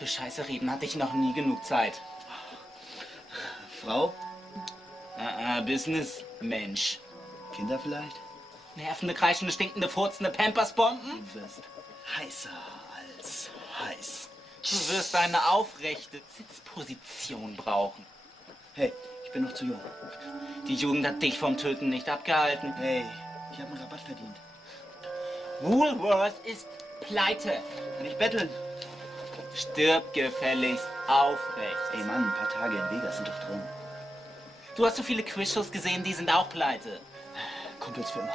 Für Scheiße reden hatte ich noch nie genug Zeit. Frau? Business, Mensch. Kinder vielleicht? Nervende, kreischende, stinkende, furzende Pampersbomben? Du wirst heißer als heiß. Du wirst eine aufrechte Sitzposition brauchen. Hey, ich bin noch zu jung. Die Jugend hat dich vom Töten nicht abgehalten. Hey, ich habe einen Rabatt verdient. Woolworth ist pleite. Kann ich betteln? Stirb gefälligst aufrecht. Ey Mann, ein paar Tage in Vegas sind doch drin. Du hast so viele Quizshows gesehen, die sind auch pleite. Kumpels für immer.